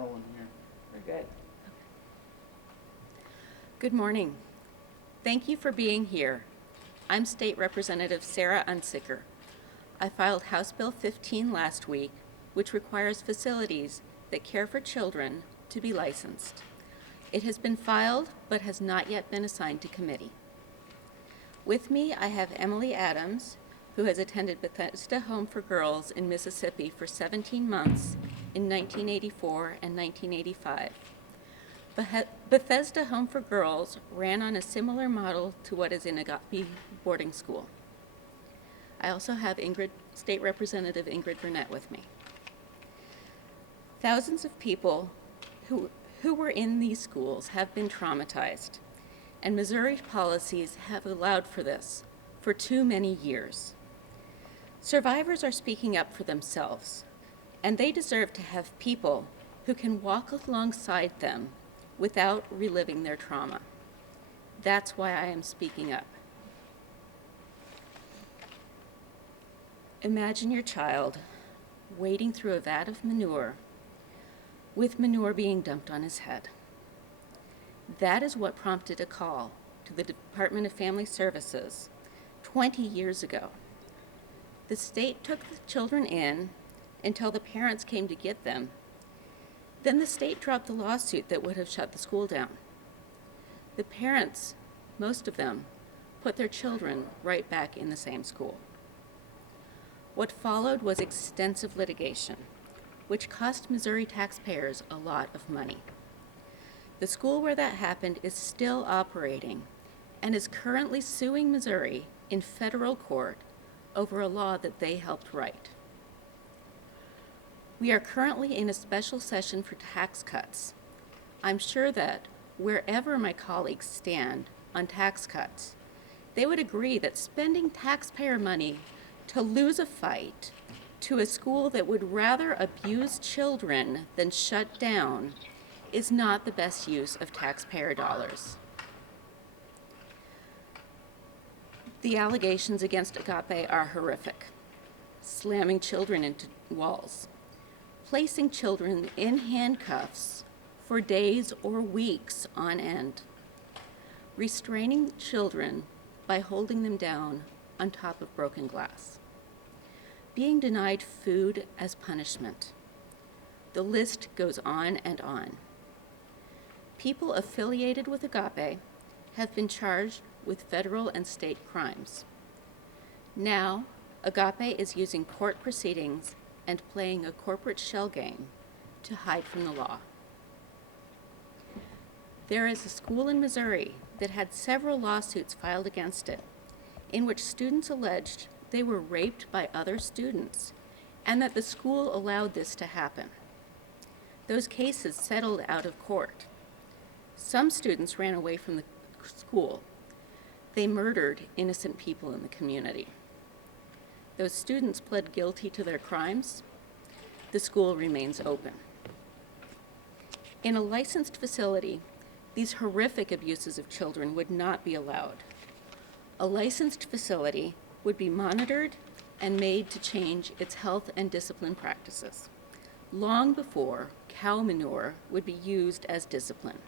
rolling here. We're good. Good morning. Thank you for being here. I'm State Representative Sarah Unsicker. I filed House Bill 15 last week, which requires facilities that care for children to be licensed. It has been filed, but has not yet been assigned to committee. With me, I have Emily Adams, who has attended Bethesda Home for Girls in Mississippi for 17 months in 1984 and 1985. Bethesda Home for Girls ran on a similar model to what is in Agape boarding school. I also have State Representative Ingrid Burnett with me. Thousands of people who were in these schools have been traumatized, and Missouri policies have allowed for this for too many years. Survivors are speaking up for themselves, and they deserve to have people who can walk alongside them without reliving their trauma. That's why I am speaking up. Imagine your child wading through a vat of manure with manure being dumped on his head. That is what prompted a call to the Department of Family Services 20 years ago. The state took the children in until the parents came to get them. Then the state dropped the lawsuit that would have shut the school down. The parents, most of them, put their children right back in the same school. What followed was extensive litigation, which cost Missouri taxpayers a lot of money. The school where that happened is still operating and is currently suing Missouri in federal court over a law that they helped write. We are currently in a special session for tax cuts. I'm sure that wherever my colleagues stand on tax cuts, they would agree that spending taxpayer money to lose a fight to a school that would rather abuse children than shut down is not the best use of taxpayer dollars. The allegations against Agape are horrific. Slamming children into walls, placing children in handcuffs for days or weeks on end, restraining children by holding them down on top of broken glass, being denied food as punishment. The list goes on and on. People affiliated with Agape have been charged with federal and state crimes. Now, Agape is using court proceedings and playing a corporate shell game to hide from the law. There is a school in Missouri that had several lawsuits filed against it, in which students alleged they were raped by other students and that the school allowed this to happen. Those cases settled out of court. Some students ran away from the school. They murdered innocent people in the community. Those students pled guilty to their crimes. The school remains open. In a licensed facility, these horrific abuses of children would not be allowed. A licensed facility would be monitored and made to change its health and discipline practices, long before cow manure would be used as discipline.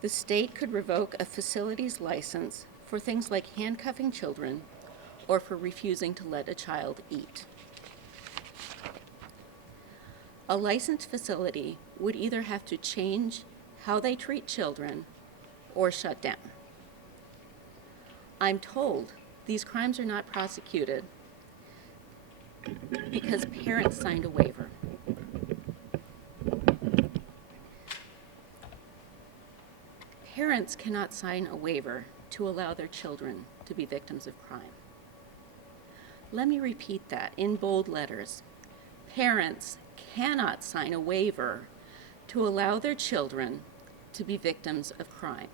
The state could revoke a facility's license for things like handcuffing children or for refusing to let a child eat. A licensed facility would either have to change how they treat children or shut down. I'm told these crimes are not prosecuted because parents signed a waiver. Parents cannot sign a waiver to allow their children to be victims of crime. Let me repeat that in bold letters. Parents cannot sign a waiver to allow their children to be victims of crime.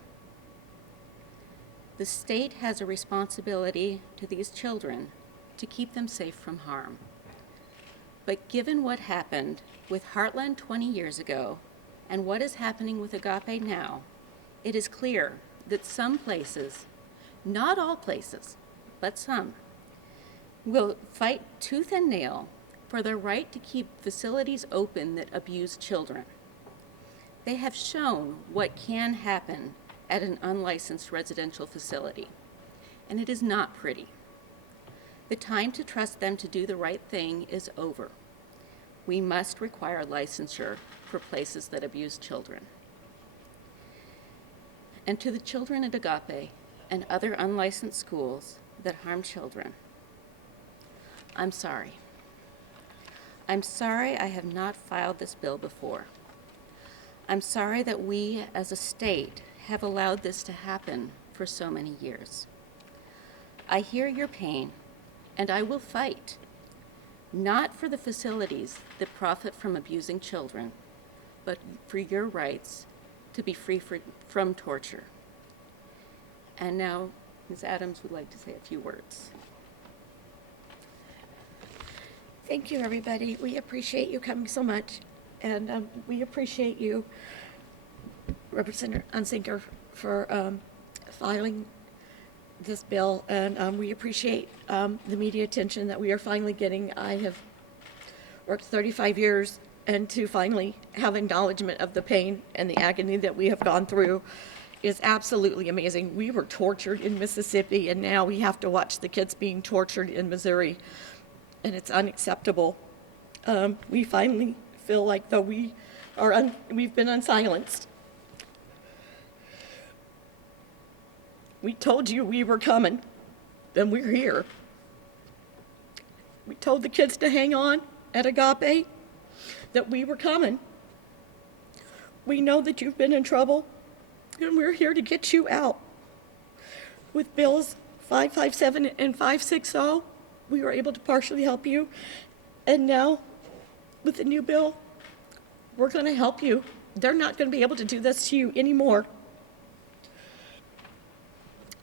The state has a responsibility to these children to keep them safe from harm. But given what happened with Heartland 20 years ago and what is happening with Agape now, it is clear that some places, not all places, but some, will fight tooth and nail for their right to keep facilities open that abuse children. They have shown what can happen at an unlicensed residential facility, and it is not pretty. The time to trust them to do the right thing is over. We must require licensure for places that abuse children. And to the children at Agape and other unlicensed schools that harm children, I'm sorry. I'm sorry I have not filed this bill before. I'm sorry that we as a state have allowed this to happen for so many years. I hear your pain, and I will fight, not for the facilities that profit from abusing children, but for your rights to be free from torture. And now, Ms. Adams would like to say a few words. Thank you, everybody. We appreciate you coming so much, and we appreciate you, Representative Unsicker, for filing this bill, and we appreciate the media attention that we are finally getting. I have worked 35 years, and to finally have acknowledgement of the pain and the agony that we have gone through is absolutely amazing. We were tortured in Mississippi, and now we have to watch the kids being tortured in Missouri, and it's unacceptable. We finally feel like though we've been unsilenced. We told you we were coming, then we're here. We told the kids to hang on at Agape, that we were coming. We know that you've been in trouble, and we're here to get you out. With bills 557 and 560, we were able to partially help you, and now with the new bill, we're going to help you. They're not going to be able to do this to you anymore.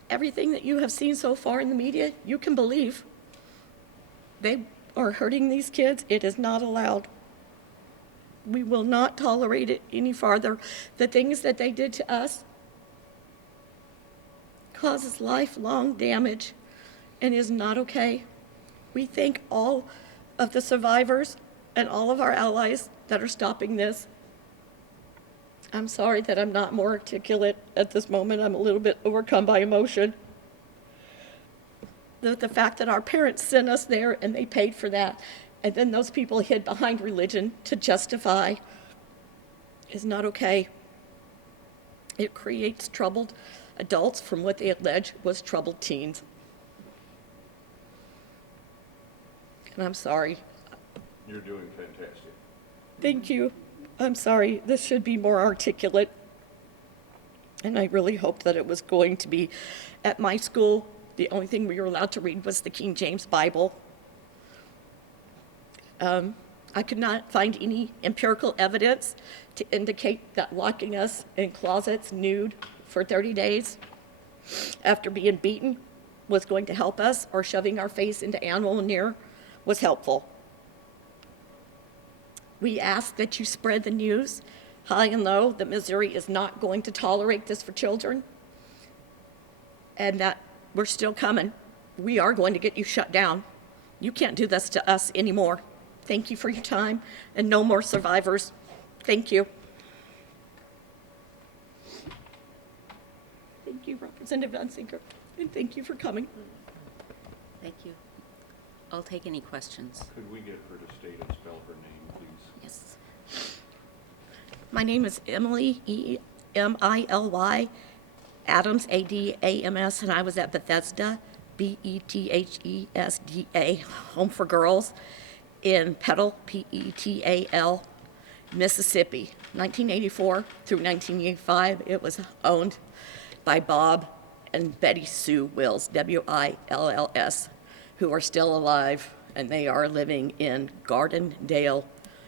Everything that you have seen so far in the media, you can believe. They are hurting these kids. It is not allowed. We will not tolerate it any farther. The things that they did to us causes lifelong damage and is not okay. We thank all of the survivors and all of our allies that are stopping this. I'm sorry that I'm not more articulate at this moment. I'm a little bit overcome by emotion. The fact that our parents sent us there and they paid for that, and then those people hid behind religion to justify, is not okay. It creates troubled adults from what they allege was troubled teens. And I'm sorry. You're doing fantastic. Thank you. I'm sorry. This should be more articulate. And I really hoped that it was going to be. At my school, the only thing we were allowed to read was the King James Bible. I could not find any empirical evidence to indicate that locking us in closets nude for 30 days after being beaten was going to help us, or shoving our face into animal manure was helpful. We ask that you spread the news high and low that Missouri is not going to tolerate this for children, and that we're still coming. We are going to get you shut down. You can't do this to us anymore. Thank you for your time, and no more survivors. Thank you. Thank you, Representative Unsicker, and thank you for coming. Thank you. I'll take any questions. Could we get her to state and spell her name, please? Yes. My name is Emily, E-M-I-L-Y, Adams, A-D-A-M-S, and I was at Bethesda, B-E-T-H-E-S-D-A, Home for Girls, in Petal, P-E-T-A-L, Mississippi. 1984 through 1985, it was owned by Bob and Betty Sue Wills, W-I-L-L-S, who are still alive, and they are living in Gardendale,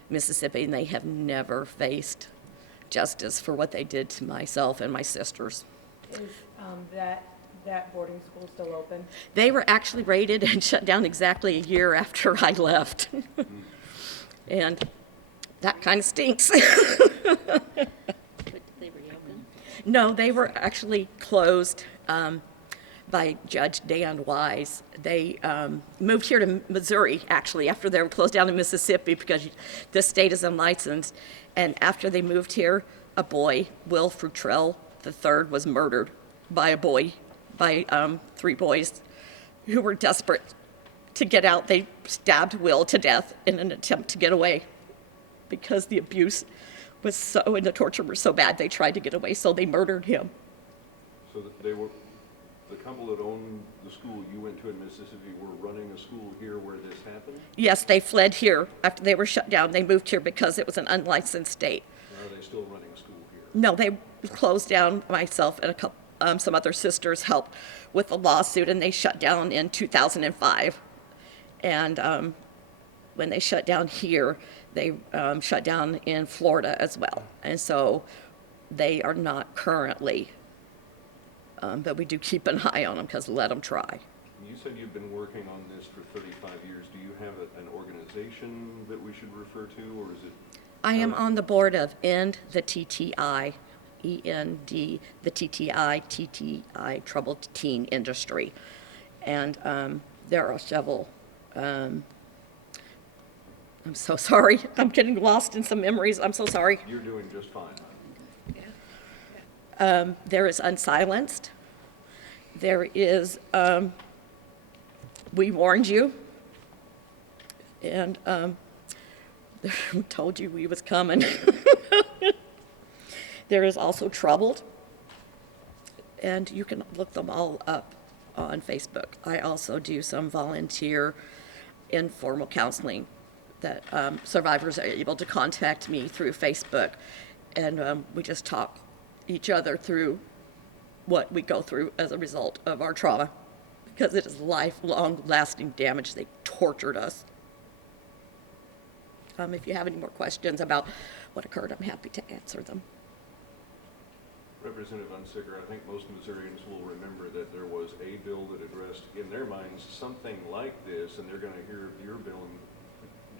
Mississippi, and they have never faced justice for what they did to myself and my sisters. Is that boarding school still open? They were actually raided and shut down exactly a year after I left. And that kind of stinks. But did they reopen? No, they were actually closed. by Judge Dan Wise. They moved here to Missouri, actually, after they were closed down in Mississippi because the state is unlicensed. And after they moved here, a boy, Will Frutrell III, was murdered by three boys who were desperate to get out. They stabbed Will to death in an attempt to get away because the abuse was so, and the torture was so bad, they tried to get away, so they murdered him. So that they were, the couple that owned the school you went to in Mississippi were running a school here where this happened? Yes, they fled here after they were shut down. They moved here because it was an unlicensed state. Or are they still running a school here? No, they closed down. Myself and some other sisters helped with the lawsuit, and they shut down in 2005. And when they shut down here, they shut down in Florida as well. And so they are not currently, but we do keep an eye on them because let them try. You said you've been working on this for 35 years. Do you have an organization that we should refer to, or is it? I am on the board of END the TTI, END the TTI, Troubled Teen Industry. And there are several, I'm so sorry, I'm getting lost in some memories, I'm so sorry. You're doing just fine. There is Unsilenced. There is We Warned You. And we told you we was coming. There is also Troubled. And you can look them all up on Facebook. I also do some volunteer informal counseling that survivors are able to contact me through Facebook. And we just talk each other through what we go through as a result of our trauma, because it is lifelong lasting damage. They tortured us. If you have any more questions about what occurred, I'm happy to answer them. Representative Unsicker, I think most Missourians will remember that there was a bill that addressed, in their minds, something like this, and they're going to hear your bill, and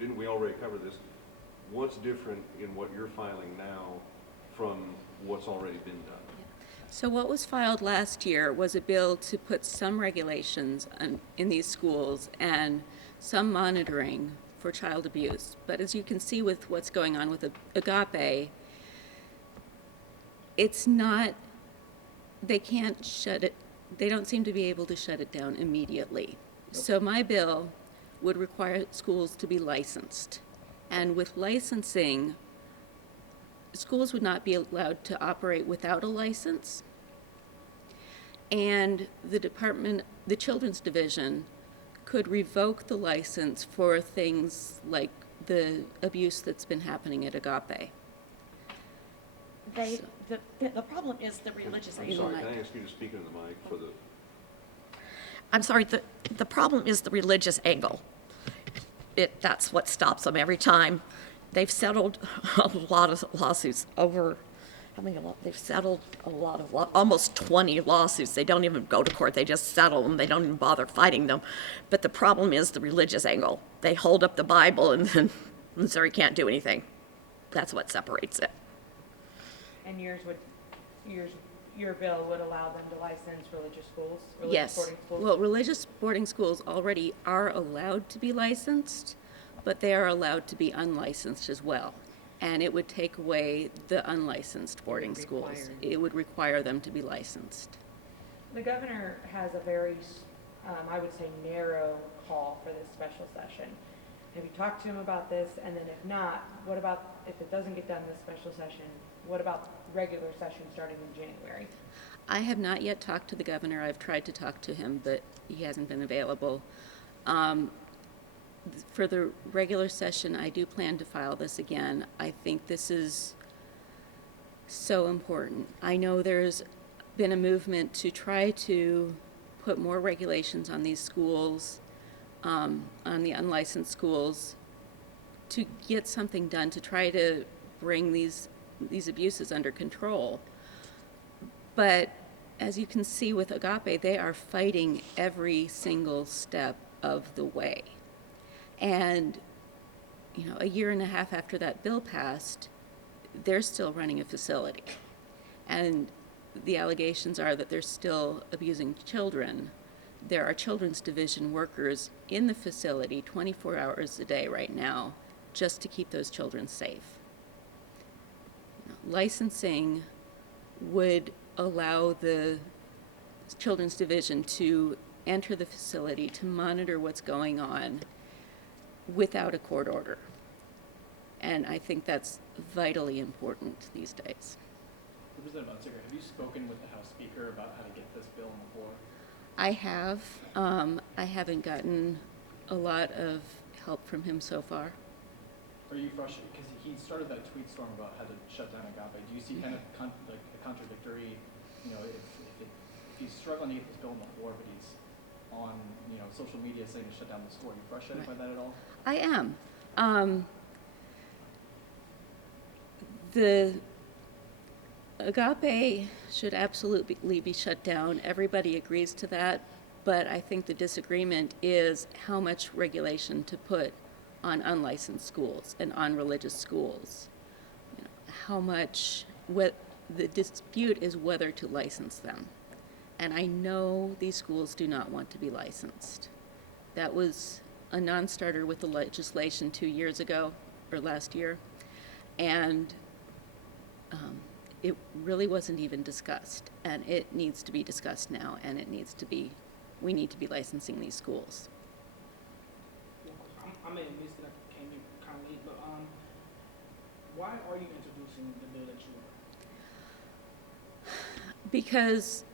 didn't we already cover this? What's different in what you're filing now from what's already been done? So what was filed last year was a bill to put some regulations in these schools and some monitoring for child abuse. But as you can see with what's going on with Agape, it's not, they can't shut it, they don't seem to be able to shut it down immediately. So my bill would require schools to be licensed. And with licensing, schools would not be allowed to operate without a license. And the Children's Division could revoke the license for things like the abuse that's been happening at Agape. The problem is the religious I'm sorry, can I ask you to speak into the mic for the... I'm sorry, the problem is the religious angle. That's what stops them every time. They've settled a lot of lawsuits over, they've settled almost 20 lawsuits. They don't even go to court, they just settle them, they don't even bother fighting them. But the problem is the religious angle. They hold up the Bible and then Missouri can't do anything. That's what separates it. And your bill would allow them to license religious schools? Yes. Boarding schools? Well, religious boarding schools already are allowed to be licensed, but they are allowed to be unlicensed as well. And it would take away the unlicensed boarding schools. It would require them to be licensed. The governor has a very, I would say, narrow call for this special session. Have you talked to him about this? And then if not, what about, if it doesn't get done in this special session, what about regular session starting in January? I have not yet talked to the governor. I've tried to talk to him, but he hasn't been available. For the regular session, I do plan to file this again. I think this is so important. I know there's been a movement to try to put more regulations on these schools, on the unlicensed schools, to get something done to try to bring these abuses under control. But as you can see with Agape, they are fighting every single step of the way. And, a year and a half after that bill passed, they're still running a facility. And the allegations are that they're still abusing children, there are children's division workers in the facility 24 hours a day right now just to keep those children safe. Licensing would allow the children's division to enter the facility to monitor what's going on without a court order. And I think that's vitally important these days. Representative Unsicker, have you spoken with the House Speaker about how to get this bill on the floor? I have. I haven't gotten a lot of help from him so far. Are you frustrated? Because he started that tweet storm about how to shut down Agape. Do you see kind of like a contradictory, if he's struggling to get this bill on the floor, but he's on, social media saying to shut down the school? Are you frustrated by that at all? I am. The Agape should absolutely be shut down. Everybody agrees to that, but I think the disagreement is how much regulation to put on unlicensed schools and on religious schools. What the dispute is whether to license them. And I know these schools do not want to be licensed. That was a non-starter with the legislation 2 years ago, or last year, and it really wasn't even discussed, and it needs to be discussed now, and we need to be licensing these schools. I may have missed it, I came in kind of late, but why are you introducing the bill that you are? Because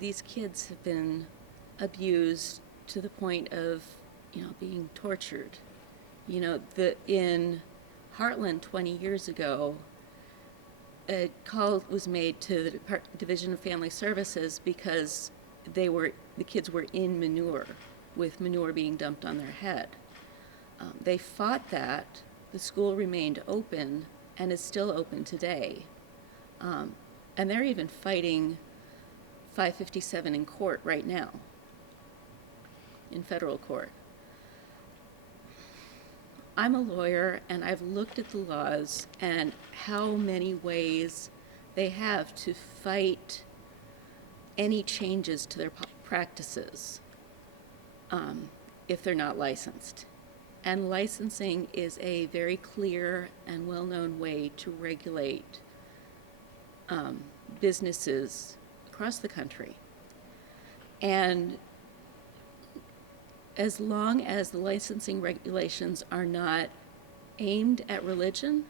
these kids have been abused to the point of, being tortured. In Heartland 20 years ago, a call was made to the Division of Family Services because the kids were in manure, with manure being dumped on their head. They fought that. The school remained open and is still open today. And they're even fighting 557 in court right now, in federal court. I'm a lawyer, and I've looked at the laws and how many ways they have to fight any changes to their practices if they're not licensed. And licensing is a very clear and well-known way to regulate businesses across the country. And as long as the licensing regulations are not aimed at religion,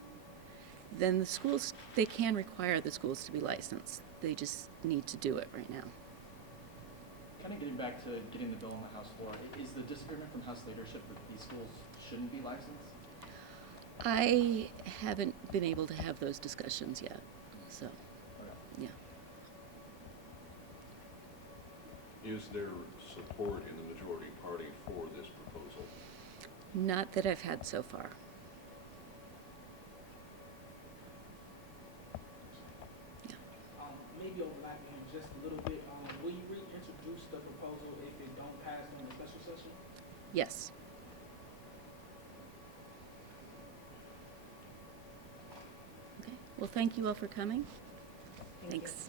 then the schools, they can require the schools to be licensed. They just need to do it right now. Kind of getting back to getting the bill on the House floor, is the disagreement from House leadership that these schools shouldn't be licensed? I haven't been able to have those discussions yet, so, Okay. yeah. Is there support in the majority party for this proposal? Not that I've had so far. Maybe overlapping here just a little bit. Will you reintroduce the proposal if it don't pass on the special session? Yes. Okay. Well, thank you all for coming. Thank you. Thanks.